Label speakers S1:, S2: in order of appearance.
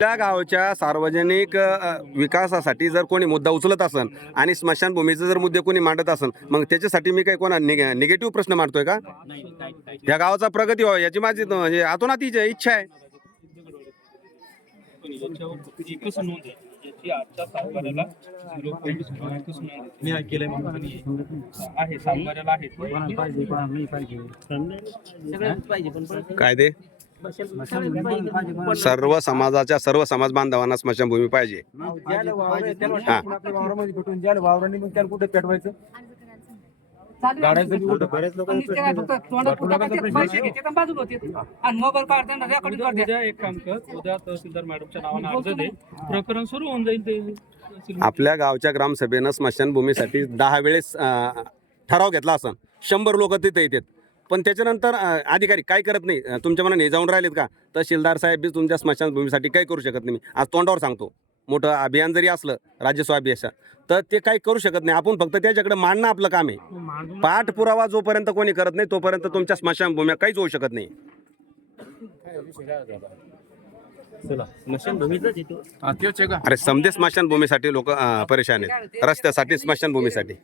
S1: त्या गावच्या सार्वजनिक विकासासाठी जर कोणी मुद्दा उचलत असन आणि स्मशानभूमीचे जर मुद्दे कोणी मांडत असन मग त्याच्यासाठी मी काही कोणा निगेटिव्ह प्रश्न मांडतोय का? या गावाचा प्रगती व्हावा याची माझी त- म्हणजे आतोनात इच्छा इच्छा आहे काय ते? सर्व समाजाच्या सर्व समाज बांधवांना स्मशानभूमी पाहिजे. हा.
S2: आपल्या
S3: उद्या एक काम कर उद्या तहसीलदार मॅडमच्या नावाने अर्ज दे. प्रकरण सुरू होऊन जाईल ते.
S1: गावच्या ग्रामसभेनं स्मशानभूमीसाठी दहा वेळेस अ, ठराव घेतला असन. शंभर लोक तिथे येतात. पण त्याच्यानंतर अ, अधिकारी काय करत नाही? अ, तुमच्या मनाने हे जाऊन राहिलेत का? तहसीलदार साहेब बी तुमच्या स्मशानभूमीसाठी काही करू शकत नाही. मी आज तोंडावर सांगतो. मोठं अभियान जरी असलं राज्यस्व अभियान तर ते काही करू शकत नाही. आपण फक्त त्याच्याकडे मांडणं आपलं काम आहे.
S3: मांडून
S1: पाठपुरावा जोपर्यंत कोणी करत नाही तोपर्यंत तुमच्या स्मशानभूम्या काहीच होऊ शकत नाही. अरे समजे स्मशानभूमीसाठी लोक परेशान आहेत. रस्त्यासाठी स्मशानभूमीसाठी.